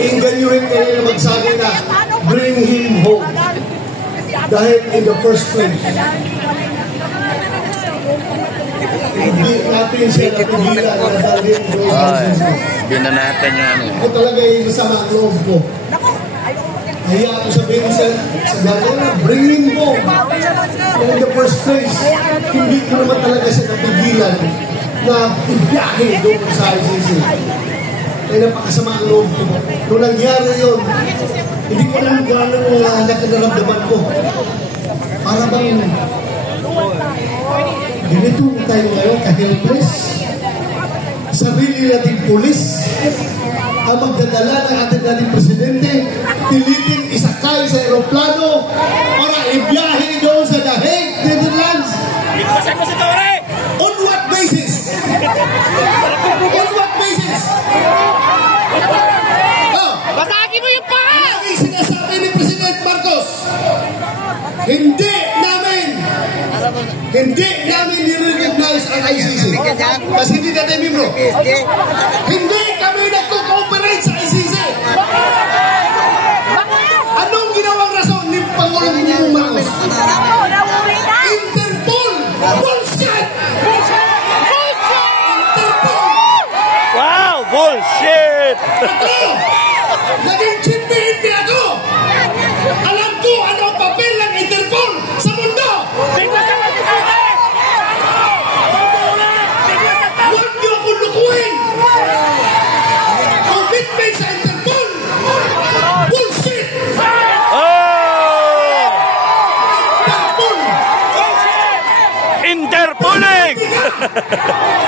iinganyuhin kayo na magsabi na bring him home. Dahil in the first place, hindi natin siya napigilan na dalhin doon sa ICC. Hindi na natin yan. Ako talaga yung masama ang loob ko. Kaya ako sabihin sa gagawin na bring him home. In the first place, hindi ko naman talaga siya napigilan na ibiyahe doon sa ICC. Kaya napakasama ang loob ko. Nung nangyari yun, hindi ko alam kung anong nakadaramdaman ko. Para bang ganito tayo ngayon, ka-helpless. Sarili nating pulis ang magdadala ng ating dating presidente, piliting isakay sa aeroplano para ibiyahe doon sa The Hague, Netherlands. On what basis? On what basis? Basagi mo yung pa! Ang sinasabi ni President Marcos, hindi namin ni-recognize ang ICC. Kasi hindi natin membro. Hindi kami nagko-cooperate sa ICC. Anong ginawang rason ni Pangulong Marcos? Interpol! Bullshit! Interpol! Wow! Bullshit! Ako! Naging chief PNP ako! Alam ko ano ang papel ng Interpol sa mundo! Huwag niyo akong lukuhin! Commitment sa Interpol! Bullshit! Oh! Interpolling!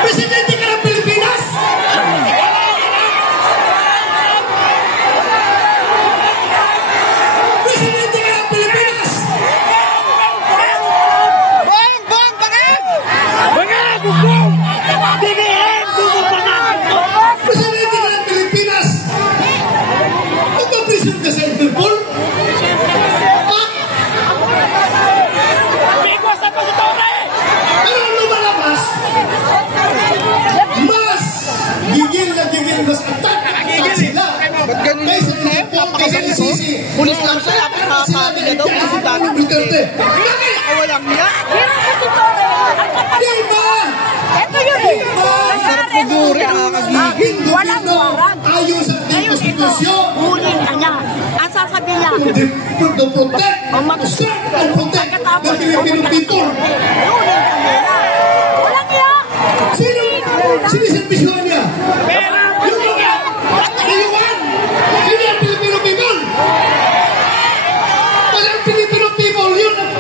Presidente ka ng Pilipinas! Presidente ka ng Pilipinas! Bong! Bong! Bangag! Bangag! Bugong! Bigyan! Bugong bangag! Presidente ka ng Pilipinas! Magpapresyon ka sa Interpol? Ha? Bigwasan mo si Tore! Pero ang lumalabas, mas gigil mas attack sila. Kaysa Interpol, kaysa ICC. Pulis lang siya, tapos nakakabi na daw kasi dati Duterte. Bakit? Walang niya. Diba? Ito yun eh. Diba? Siguro, nakakagigil. Walang warang. Ayaw sa ating konstitusyon. Huling ka niya. Ang sasabihin niya. To protect, to serve and protect the Filipino people. Huling ka nila. Walang niya. Sino? Siniservisyohan niya? Yung mga naiwan. Hindi ang Filipino people. Pag ang Filipino people, yun ang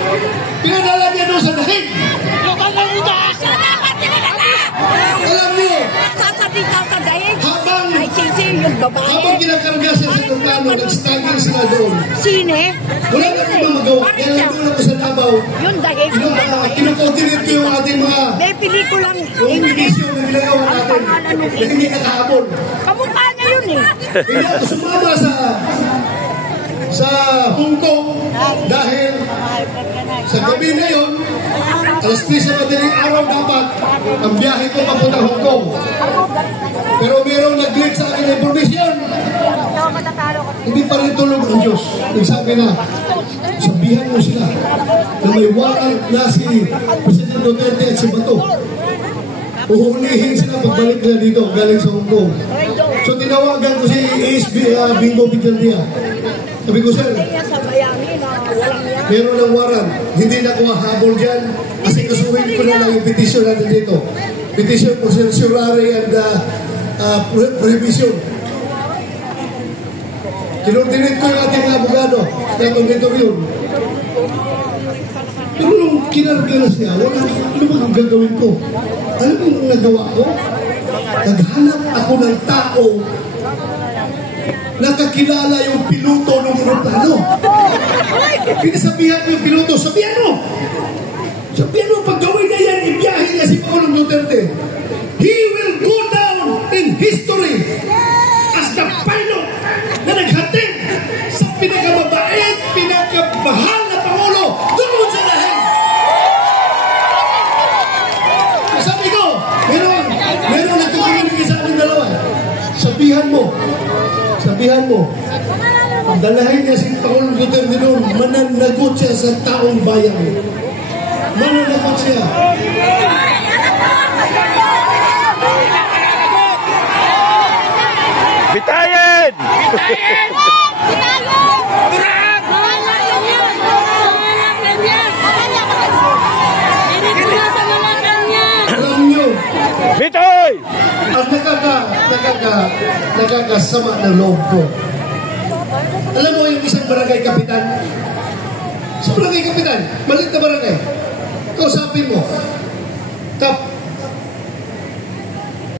pinadala niya doon sa dahig. Alam niyo, Sasabihin ka sa dahil. habang ICC yung babae. habang kinakarga siya sa aeroplano, nag-stagger sila doon. Sine? Wala na kung magawa. Kaya nandun ako sa Davao. Yung dahil. Kinukoordinate ko yung ating mga May pelikulang communication na ginagawa natin na hindi nakahabol. kamukha niya yun eh. Kaya ako sumama sa Hong Kong dahil sa gabi na yun, alas 3 sa madaling araw dapat ang biyahe ko papunta Hong Kong. Pero mayroong nag-leak sa akin na information. Hindi pa rin tulog ang Diyos. Nagsabi na, sabihan mo sila na may warrant na si President Duterte at si Bato. Uhulihin sila pagbalik nila dito galing sa Hong Kong. So tinawagan ko si ASB Bingo Bigaldia. Sabi ko, sir, meron ng warrant. Hindi na ko habol dyan kasi kasuhin ko na lang yung petition natin dito. Petition for certiorari and prohibition. Kinordinate ko yung ating abogado na itong yun. Pero nung kinarga na siya, wala ano ba ang gagawin ko? Alam mo yung nagawa ko? Naghanap ako ng tao nakakilala yung piloto ng aeroplano. Pinasabihan ko yung piloto, sabihan mo, pag gawin na yan, ibiyahe niya si Pangulong Duterte. He will go down in history as the pilot na naghatid sa pinakamabait, pinakamahal na Pangulo doon sa dahil. Sabi ko, meron nagtutuminig sa aming dalawa. Sabihan mo Sabihan mo, dalahin niya si Pangulong Duterte noon, mananagot siya sa taong bayan. Mananagot siya. Bitayin! Alam niyo, Bitoy! ang nakakasama ng loob ko. Alam mo yung isang barangay kapitan? Sa barangay kapitan, maliit na barangay. Kausapin mo, Kap,